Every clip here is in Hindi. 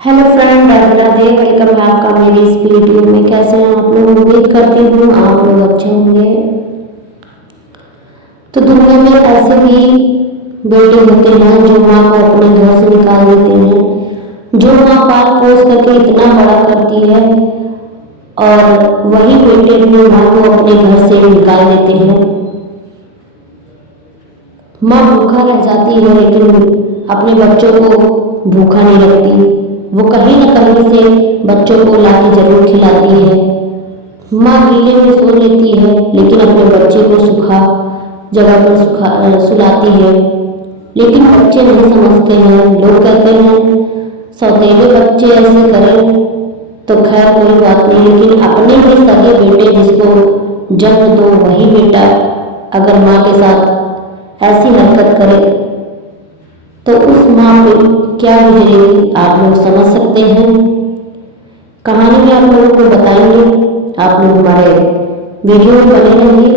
Hello friend, Radhe Radhe. Welcome है आपका मेरी इस वीडियो में। कैसे हैं आप लोग? उम्मीद करती हूँ आप लोग अच्छे होंगे। तो दुनिया में ऐसे भी बेटे होते हैं जो माँ को अपने घर से निकाल देते हैं, जो माँ पाल पोस करके इतना बड़ा करती है, और वही बेटे भी माँ को अपने घर से निकाल देते हैं। माँ भूखा रह जाती है लेकिन अपने बच्चों को भूखा नहीं रखती। वो कहीं ना कहीं से बच्चों को लाके जरूर खिलाती है। माँ गीले में सो लेती है लेकिन अपने बच्चे को सूखा जगह पर सुलाती है। लेकिन बच्चे नहीं समझते हैं। लोग कहते हैं सौतेले बच्चे ऐसे करें तो खैर कोई बात नहीं, लेकिन अपने ही सगे बेटे जिसको जन्म दो वही बेटा अगर माँ के साथ ऐसी हरकत करे तो उस माँ पे क्या गुजरेगी आप लोग समझ सकते हैं। कहानी में आप लोगों को बताएंगे। आप लोग हमारे वीडियो में बने रहिए।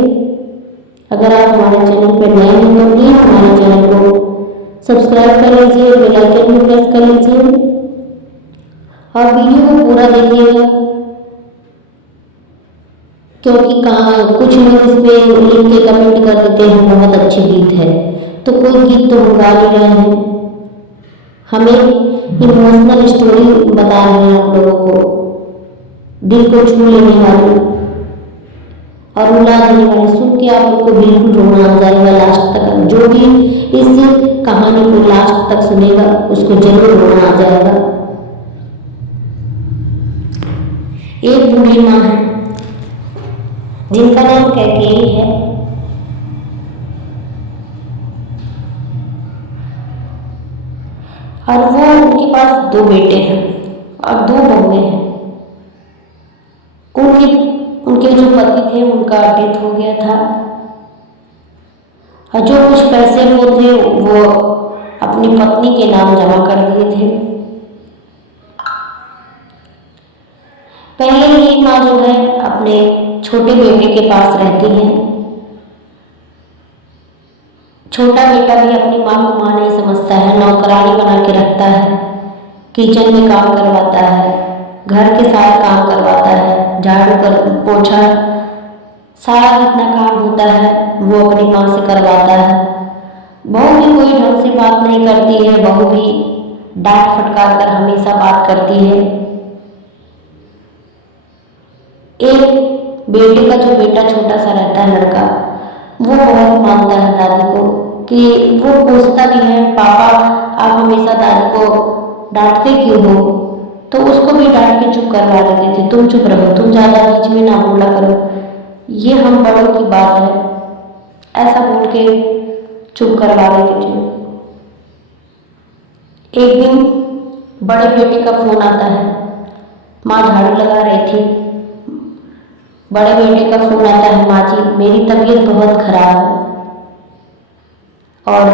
अगर आप हमारे चैनल पर नए हैं तो प्लीज़ हमारे चैनल को सब्सक्राइब कर लीजिए, बेल आइकन भी प्रेस कर लीजिए और वीडियो को पूरा देखिएगा, क्योंकि कहाँ कुछ लोग इस पे लिख के कमेंट कर देते हैं बहुत अच्छी गीत है, तो कोई गीत तो हम गा नहीं रहे हैं, हमें इमोशनल स्टोरी बता रहे हैं आप लोगों को, दिल को छू लेने वाली और रुला देने वाली। सुन के आप लोग को बिल्कुल रोना आ जाएगा लास्ट तक। जो भी इस कहानी को लास्ट तक सुनेगा उसको जरूर रोना आ जाएगा। एक बूढ़ी माँ है जिनका नाम कैकेयी है। और वो उनके पास दो बेटे हैं और दो बहुएं हैं। उनके उनके जो पति थे उनका डेथ हो गया था और जो कुछ पैसे वो थे वो अपनी पत्नी के नाम जमा कर दिए थे। पहले ही माँ जो है अपने छोटे बेटे के पास रहती है। छोटा बेटा भी अपनी माँ को माँ नहीं समझता है, नौकरानी बना के रखता है, किचन में काम करवाता है, घर के सारे काम करवाता है, झाड़ू कर पोछा सारा जितना काम होता है वो अपनी माँ से करवाता है। बहू भी कोई ढंग से बात नहीं करती है, बहू भी डांट फटकार कर हमेशा बात करती है। एक बेटे का जो बेटा छोटा सा रहता है लड़का, वो बहुत मानता है दादी को, कि वो पूछता भी है पापा आप हमेशा दादी को डांटते क्यों हो, तो उसको भी डांट के चुप करवा देते थे, तुम चुप रहो, तुम ज़्यादा बीच में ना बोला करो, ये हम बड़ों की बात है, ऐसा बोल के चुप करवा देते थे। एक दिन बड़े बेटे का फोन आता है, माँ झाड़ू लगा रही थी, बड़े बेटे का फोन आता है, माँ जी मेरी तबीयत बहुत खराब है और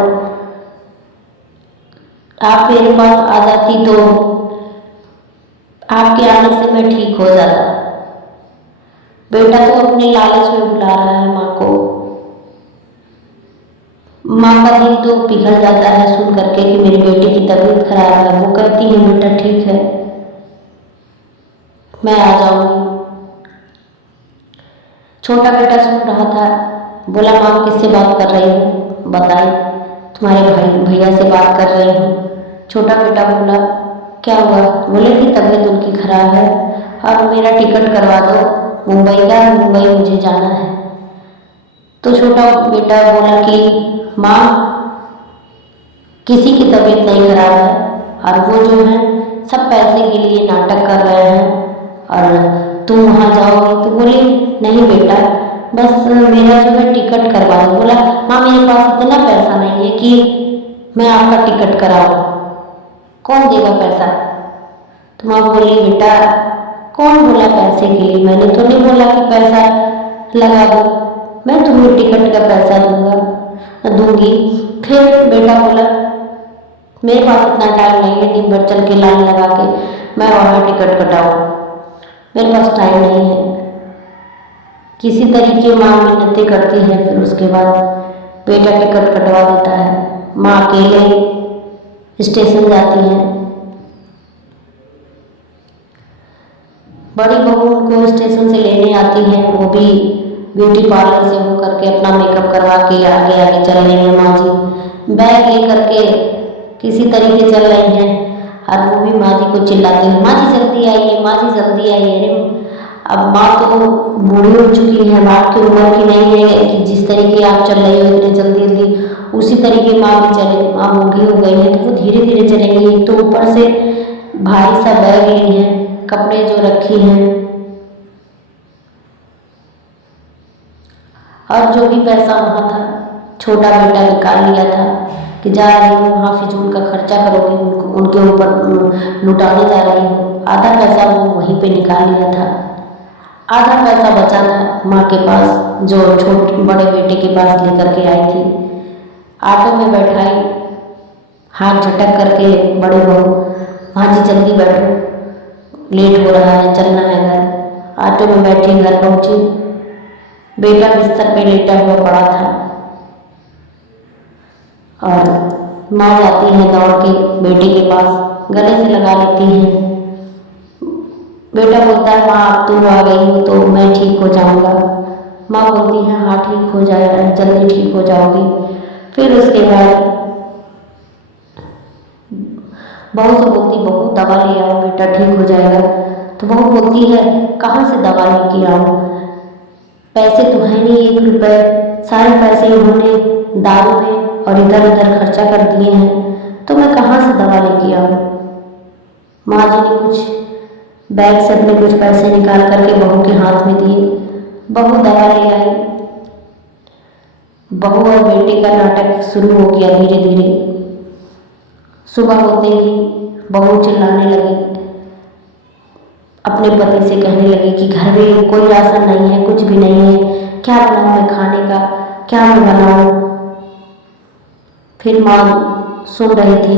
आप मेरे पास आ जाती तो आपके आने से मैं ठीक हो जाता। बेटा तो अपने लालच में बुला रहा है माँ को। माँ का दिल तो पिघल जाता है सुन करके कि मेरे बेटे की तबीयत खराब है। वो कहती है बेटा ठीक है मैं आ जाऊंगी। छोटा बेटा सुन रहा था, बोला माँ किससे बात कर रही हूँ बताए, तुम्हारे भैया से बात कर रही हूँ। छोटा बेटा बोला क्या हुआ? बोले कि तबीयत उनकी खराब है और मेरा टिकट करवा दो मुंबई का, मुंबई मुझे जाना है। तो छोटा बेटा बोला कि माँ किसी की तबीयत नहीं खराब है और वो जो है सब पैसे के लिए नाटक कर रहे हैं और तुम वहाँ जाओगे। तो बोली नहीं बेटा बस मेरा जो है टिकट करवा दो। बोला माँ मेरे पास इतना पैसा नहीं है कि मैं आपका टिकट कराऊँ, कौन देगा पैसा? तो माँ बोली बेटा कौन बोला पैसे के लिए, मैंने तो नहीं बोला कि पैसा लगा दो, मैं तुम्हें टिकट का पैसा दूंगी। फिर बेटा बोला मेरे पास इतना टाइम नहीं है दिन भर चल के लाइन लगा के मैं वहाँ टिकट कटाऊँ, मेरे पास टाइम नहीं है। किसी तरीके माँ मिन्नतें करती है, फिर उसके बाद बेटा टिकट कटवा देता है। माँ अकेले स्टेशन जाती है। बड़ी बहू उनको स्टेशन से लेने आती हैं, वो भी ब्यूटी पार्लर से हो करके अपना मेकअप करवा के आगे आगे चल रही हैं। माँ जी बैग ले करके किसी तरीके चल रही हैं और वो भी माँ जी को चिल्लाती हैं, माँ जी जल्दी आइए, माँ जी जल्दी आइए। अरे अब माँ तो बूढ़ी हो चुकी है, माँ की उम्र की नहीं है कि जिस तरीके आप चल रही हो इतनी जल्दी जल्दी उसी तरीके माँ भी चले। माँ बूढ़ी हो गई है तो वो धीरे धीरे चलेंगी। एक तो ऊपर से भारी सा बैग ली है, कपड़े जो रखी हैं, और जो भी पैसा वहाँ था छोटा बेटा निकाल लिया था कि जा रही हो वहाँ फिजूल का खर्चा करोगी, उनके ऊपर लुटाने जा रही हो। आधा पैसा वो वहीं पे निकाल लिया था, आधा पैसा बचा था माँ के पास जो छोटे बड़े बेटे के पास लेकर के आई थी। ऑटो में बैठाई, हाथ झटक करके बड़े बहू, माँ जी जल्दी बैठो, लेट हो रहा है, चलना है घर। ऑटो में बैठी घर पहुँची, बेटा बिस्तर पे लेटा हुआ पड़ा था और माँ जाती है दौड़ के बेटे के पास, गले से लगा लेती है। बेटा बोलता है माँ अब तुम आ गई हो तो मैं ठीक हो जाऊंगा। माँ बोलती है हाँ ठीक हो जाएगा, जल्दी ठीक हो जाओगी। फिर उसके बाद बहू से बोलती बहू दवा ले आओ बेटा ठीक हो जाएगा। तो बहू बोलती है कहाँ से दवा लेके आऊँ, पैसे तो है नहीं 1 रुपए, सारे पैसे इन्होंने दारू में और इधर उधर खर्चा कर दिए हैं, तो मैं कहाँ से दवा लेके आऊँ। माँ जी ने कुछ बैग से अपने कुछ पैसे निकाल करके बहू के हाथ में दिए, बहू दवा ले आई। बहू और बेटे का नाटक शुरू हो गया धीरे धीरे। सुबह होते ही बहू चिल्लाने लगी, अपने पति से कहने लगी कि घर में कोई राशन नहीं है, कुछ भी नहीं है, क्या बनाऊँ मैं खाने का, क्या मैं बनाऊँ। फिर माँ सुन रही थी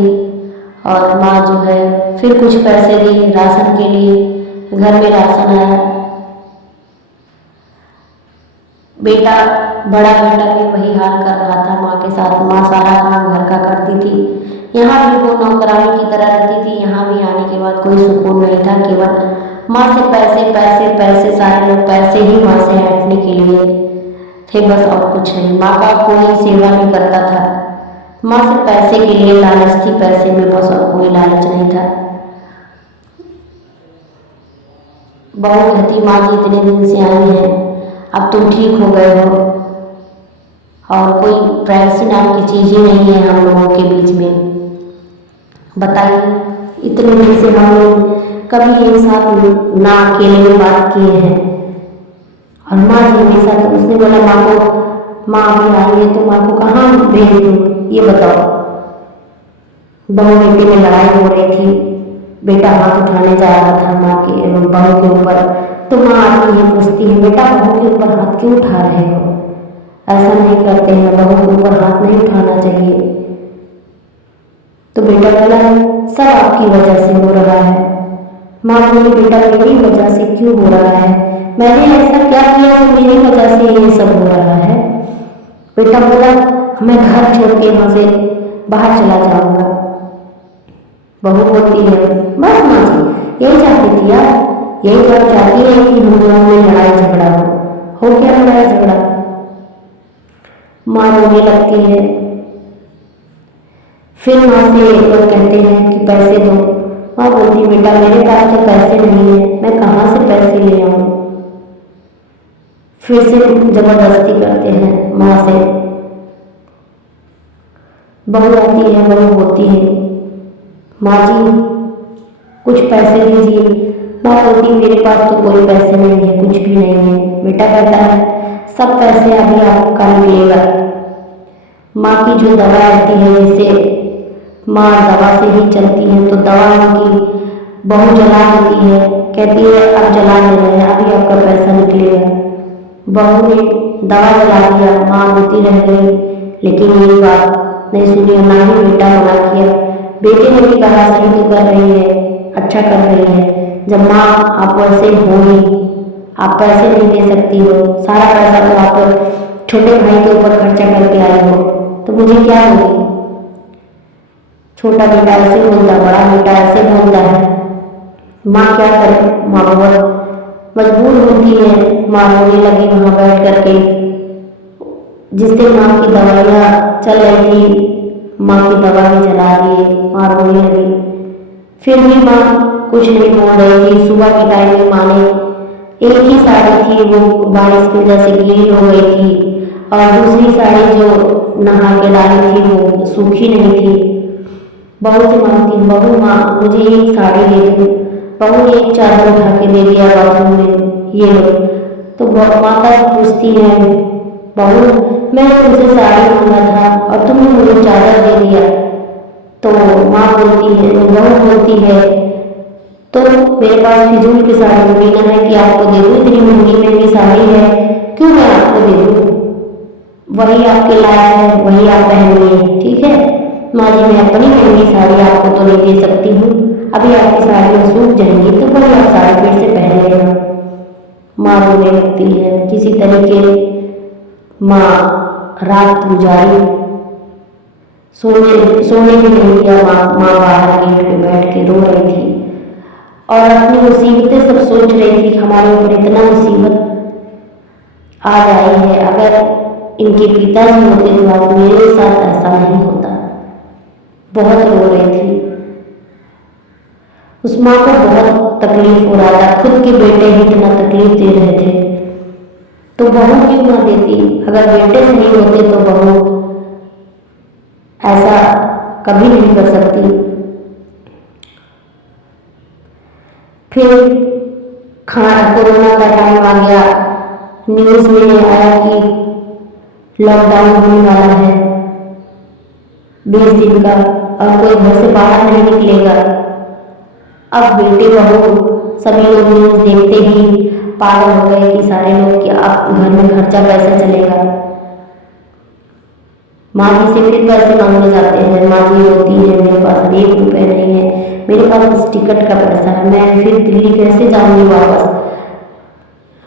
और माँ जो है फिर कुछ पैसे दी राशन के लिए, घर में राशन आया। बेटा बड़ा बेटा भी वही हाल कर रहा था माँ के साथ, माँ सारा काम घर का करती थी। यहाँ भी वो नौकरानी की तरह रहती थी, यहाँ भी आने के बाद कोई सुकून नहीं था, केवल माँ से पैसे पैसे पैसे, सारे लोग पैसे ही माँ से हटने के लिए थे बस, और कुछ नहीं। माँ का कोई सेवा नहीं करता था, माँ से पैसे के लिए लालच थी, पैसे में बस, और कोई लालच नहीं था। बहू कहती माँ जी इतने दिन से आई हैं, अब तुम ठीक हो गए हो और कोई प्राइवेसी नाम की चीज़ ही नहीं है हम लोगों के बीच में। बताइए इतने दिन से हम लोग कभी एक साथ ना अकेले में बात किए हैं। और माँ जी हमेशा, तो उसने बोला माँ को, माँ अभी आई है तो माँ को कहाँ भेज दूँ ये बताओ। बहू बेटे में लड़ाई हो रही थी, बेटा हाथ उठाने जा रहा था माँ के बहू के ऊपर, तो माँ आती है पूछती है बेटा बहू के ऊपर हाथ क्यों उठा रहे हो, ऐसा नहीं करते हैं, बहू के ऊपर हाथ नहीं उठाना चाहिए। तो बेटा बोला सब आपकी वजह से हो रहा है। माँ बोली बेटा मेरी वजह से क्यों हो रहा है, मैंने ऐसा क्या किया जो मेरी वजह से ये सब हो रहा है। बेटा बोला मैं घर छोड़ के यहाँ से बाहर चला जाऊंगा। बहू बोलती है बस माँ जी यही चाहती थी आप, यही तो आप चाहती है कि हम दोनों में लड़ाई झगड़ा हो क्या लड़ाई झगड़ा। माँ रोने लगती है। फिर माँ से लोग कहते हैं कि पैसे दो। माँ बोलती बेटा मेरे पास तो पैसे नहीं है, मैं कहाँ से पैसे ले आऊँ। फिर से जबरदस्ती करते हैं माँ से। बहू आती है, बहू बोलती है माँ जी कुछ पैसे दीजिए। माँ बोलती मेरे पास तो कोई पैसे नहीं है, कुछ भी नहीं है। बेटा कहता है सब पैसे अभी आपका निकलेगा। माँ की जो दवा रहती है, जैसे माँ दवा से ही चलती है, तो दवा की बहू जला देती है, कहती है अब जला दे रहे हैं, अभी आपका पैसा निकलेगा। बहू ने दवा जला दिया, माँ रोती रह गई, लेकिन ये बात नहीं सुनी, ना ही बेटा मना किया। बेटे ने भी कहा सही तो कर रही है, अच्छा कर रही है, जब माँ आप वैसे हो ही, आप पैसे नहीं दे सकती हो, सारा पैसा तो आप छोटे भाई के ऊपर खर्चा करके आई हो, तो मुझे क्या होगी। छोटा बेटा ऐसे बोलता, बड़ा बेटा ऐसे बोलता है, माँ क्या करे। माँ बहुत मजबूर होती है, माँ रोने लगी वहाँ बैठ करके, जिससे माँ की दवाइयाँ चल रही थी, माँ की दवा भी चला दी, माँ रोने लगी। फिर भी माँ कुछ नहीं बोल रही थी। सुबह के टाइम में माँ ने एक ही साड़ी थी, वो बारिश की वजह से गीली हो गई थी, और दूसरी साड़ी जो नहा के डाली थी वो सूखी नहीं थी। बहू से मांगती, बहू माँ मुझे एक साड़ी दे दो। बहू ने एक चादर उठा के दे दिया बाथरूम में, ये लो। तो माता पूछती है, बहू मैंने तुमसे साड़ी मांगा था और तुमने मुझे चादर दे दिया। तो माँ बोलती है, बहू बोलती है, तो मेरे पास फिजूल की साड़ी थोड़ी ना है कि आपको दे दूँ, इतनी महंगी महंगी साड़ी है, क्यों मैं आपको दे दूँ? वही आपके लायक है, वही आप पहनिए, ठीक है। माँ जी मैं अपनी महंगी साड़ी आपको तो नहीं दे सकती हूँ, अभी आपकी साड़ियाँ सूख जाएंगी तो वही आप साड़ी फिर से पहन लेना। माँ रोने लगती है। किसी तरीके माँ रात गुजारी, सोने भी नहीं दिया। माँ बाहर गेट पे बैठ के रो रही थी और अपनी मुसीबतें सब सोच रही थी कि हमारे ऊपर इतना मुसीबत आ जाए है, अगर इनके पिताजी होते तो आज मेरे साथ ऐसा नहीं होता। बहुत रो रही थी। उस माँ को बहुत तकलीफ हो रहा था, खुद के बेटे ही इतना तकलीफ दे रहे थे तो बहू क्यों ना देती? अगर बेटे से नहीं होते तो बहू ऐसा कभी नहीं कर सकती। फिर कोरोना का टाइम आ गया, न्यूज़ में आया कि लॉकडाउन होने वाला है 20 दिन का और कोई घर से बाहर नहीं निकलेगा। अब बेटे बहू सभी लोग न्यूज़ देखते ही पागल हो गए कि सारे लोग कि आप घर में खर्चा कैसे चलेगा। माँ जी से फिर पैसे मांगने जाते हैं। माँ जी रोती है, मेरे पास 1 रुपये नहीं है, मेरे पास बस टिकट का पैसा है, मैं फिर दिल्ली कैसे जाऊंगी वापस।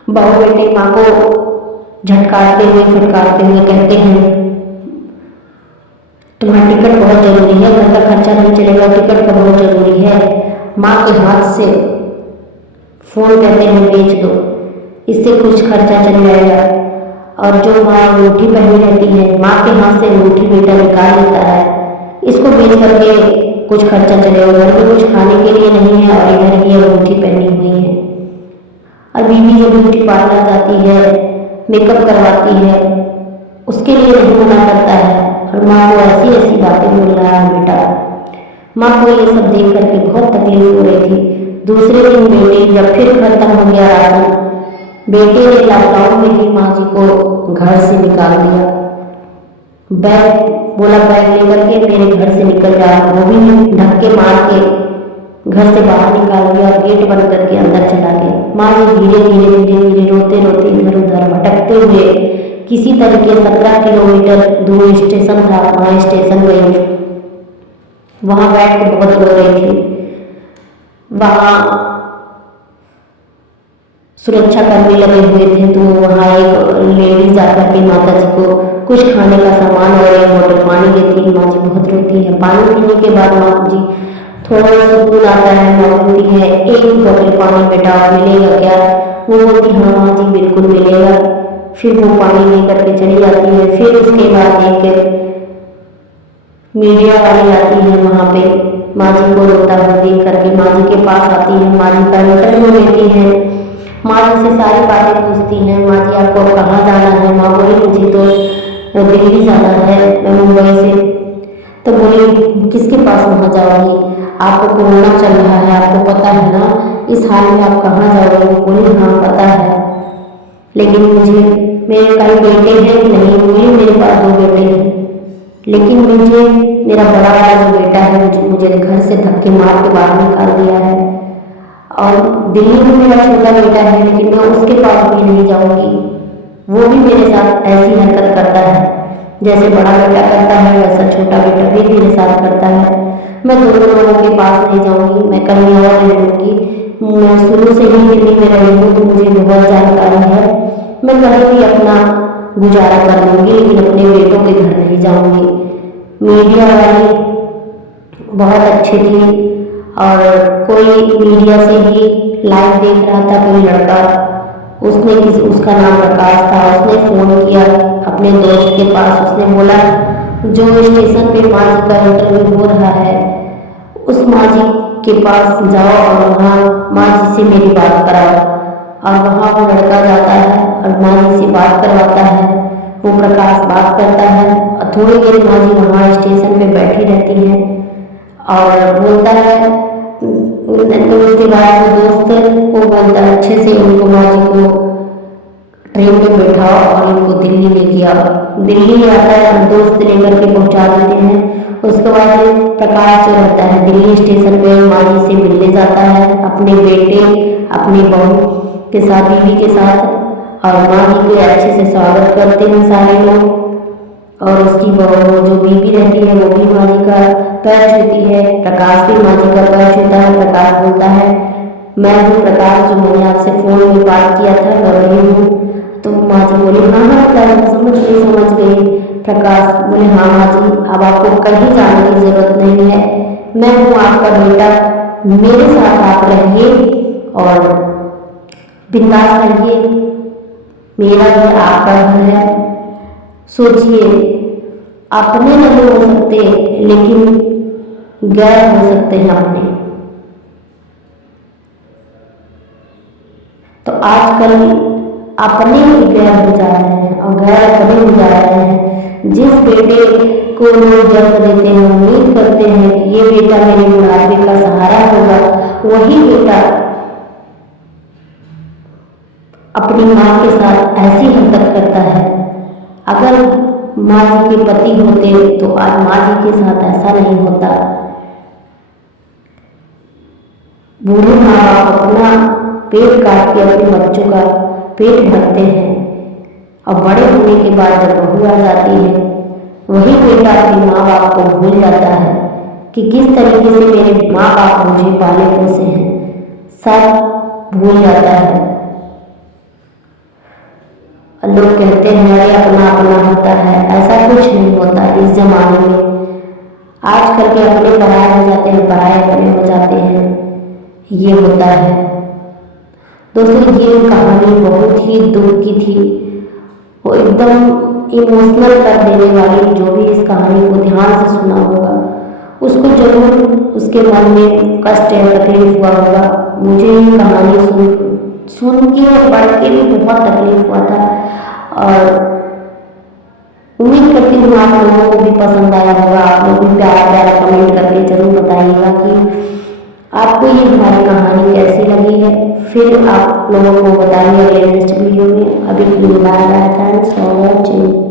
बहू बेटे माँ को झटकारते हुए फटकारते हुए कहते हैं, तुम्हारा टिकट बहुत जरूरी है, घर का खर्चा नहीं चलेगा, टिकट का बहुत जरूरी है। माँ के हाथ से फोन कहते हैं बेच दो, इससे कुछ खर्चा चल जाएगा। और जो माँ अंगूठी पहनी रहती है, माँ के हाथ से अंगूठी बेटा निकाल लेता है, इसको बेच करके कुछ खर्चा चलेगा, घर में कुछ खाने के लिए नहीं है और इधर की अंगूठी पहनी हुई है। और बीवी जो ब्यूटी पार्लर जाती है, मेकअप करवाती है, उसके लिए नहीं मना करता है और माँ को ऐसी ऐसी बातें बोल रहा है बेटा। माँ को ये सब देख करके बहुत तकलीफ हो रही थी। दूसरे दिन बेटे जब फिर खत्म हो गया राशन, बेटे ने लॉकडाउन में ही माँ जी को घर से निकाल दिया। बैग बोला, बैग लेकर के मेरे घर से निकल जा, वो भी धक्के मार के घर से बाहर निकाल दिया और गेट बंद करके अंदर चला गया। माँ जी धीरे धीरे धीरे धीरे रोते रोते इधर उधर भटकते हुए किसी तरीके 17 किलोमीटर दूर स्टेशन था, वहाँ स्टेशन गई, वहाँ बैठ के बहुत रो रही थी। वहाँ सुरक्षा कर्मी लगे हुए थे तो वहाँ एक लेडीज जाकर के माता जी को कुछ खाने का सामान और एक बोतल पानी देती है। माँ जी बहुत रोती है। पानी पीने के बाद माँ जी थोड़ा सुकून आता है। माँ बोलती है, एक बोतल पानी बेटा मिलेगा क्या? वो बोलती हाँ माँ जी बिल्कुल मिलेगा। फिर वो पानी लेकर के चली जाती है। फिर उसके बाद एक मीडिया वाली आती है, वहाँ पे माँ जी को रोता हुआ देख करके माँ जी के पास आती है, माँ जी का इंटरव्यू लेती है, माँ जी से सारी बातें पूछती हैं। माँ जी आपको कहाँ जाना है? माँ बोली मुझे तो दिल्ली जाना है, मैं मुंबई से। तो बोली किसके पास वहाँ जाओगी? आपको कोरोना चल रहा है, आपको पता है ना, इस हाल में आप कहाँ जाओगे? बोली हाँ पता है, लेकिन मुझे मेरे कई बेटे हैं नहीं हुए, मेरे पास 2 बेटे हैं, लेकिन मुझे मेरा बड़ा वाला जो बेटा है मुझे घर से धक्के मार के बाहर निकाल दिया है। और दिल्ली में मेरा छोटा बेटा है, लेकिन मैं उसके पास भी नहीं जाऊंगी। वो भी मेरे साथ ऐसी हरकत करता है, जैसे बड़ा बेटा करता है वैसा छोटा बेटा भी मेरे साथ करता है। मैं दोनों लोगों के पास नहीं जाऊंगी, मैं कहीं और रहूंगी। मैं शुरू से ही दिल्ली में रही हूँ तो मुझे बहुत जानकारी है। मैं कहीं भी अपना गुजारा कर लूँगी, लेकिन अपने बेटों के घर नहीं जाऊँगी। मीडिया वाली बहुत अच्छी थी और कोई मीडिया से ही लाइव देख रहा था कोई लड़का, उसका नाम प्रकाश था। उसने फ़ोन किया अपने दोस्त के पास। उसने बोला जो स्टेशन पे माँ जी का इंटरव्यू हो रहा है उस माँ जी के पास जाओ और वहाँ माँ जी से मेरी बात कराओ। और वहाँ वो लड़का जाता है और माँ जी से बात करवाता है। वो प्रकाश बात करता है और थोड़ी देर माँ जी वहाँ स्टेशन पे बैठी रहती हैं और बोलता है। तो उसके बाद वो दोस्त को बोलता है अच्छे से उनको माँ जी को ट्रेन में बैठाओ और इनको दिल्ली लेके आओ। दिल्ली आता है और दोस्त लेकर के पहुंचा देते हैं। उसके बाद प्रकाश जो रहता है दिल्ली स्टेशन पे माँ जी से मिलने जाता है अपने बेटे अपनी बहू के साथ, बीवी के साथ। और माँ जी के अच्छे से स्वागत करते हैं सारे लोग। और उसकी बहू जो बीवी रहती है वो भी माँ जी का पैर छूती है। प्रकाश भी माँ जी का पैर छूता है। प्रकाश बोलता है मैं हूँ प्रकाश, जो मैंने आपसे फ़ोन में बात किया था मैं वही हूँ। तो माँ जी बोली हाँ हाँ समझ गई। प्रकाश बोले हाँ माँ जी, अब आपको कहीं जाने की ज़रूरत नहीं है, मैं हूँ आपका बेटा, मेरे साथ आप रहिए और बिंदास रहिए, मेरा घर आपका घर है। सोचिए अपने नहीं हो सकते लेकिन गैर हो सकते हैं अपने। तो आजकल अपने ही गैर हो जा रहे हैं और गैर अपने हो जा रहे हैं। जिस बेटे को लोग जन्म देते हैं उम्मीद करते हैं कि ये बेटा मेरे बुढ़ापे का सहारा होगा, वही बेटा अपनी माँ के साथ ऐसी हरकत करता है। अगर माँ जी के पति होते तो आज माँ जी के साथ ऐसा नहीं होता। बूढ़े माँ बाप अपना पेट काट के अपने बच्चों का पेट भरते हैं और बड़े होने के बाद जब बहू आ जाती है वही बेटा अपने माँ बाप को भूल जाता है कि किस तरीके से मेरे माँ बाप मुझे पाले पोसे हैं, सब भूल जाता है। लोग कहते हैं अरे अपना अपना होता है, ऐसा कुछ नहीं होता इस जमाने में। आजकल के अपने पराये हो जाते हैं, पराये अपने हो जाते हैं, ये होता है। दोस्तों ये कहानी बहुत ही दुख की थी, वो एकदम इमोशनल कर देने वाली। जो भी इस कहानी को ध्यान से सुना होगा उसको जरूर उसके मन में कष्ट या तकलीफ हुआ होगा। मुझे ये कहानी सुन के और पढ़ के भी बहुत तकलीफ हुआ था और उम्मीद करती हूँ आप लोगों को भी पसंद आया होगा। आप लोग भी प्यारा कमेंट करके जरूर बताइएगा कि आपको ये हमारी कहानी कैसी लगी है। फिर आप लोगों को बताइए अगले नेक्स्ट वीडियो में। अभी के लिए bye bye, thanks for watching.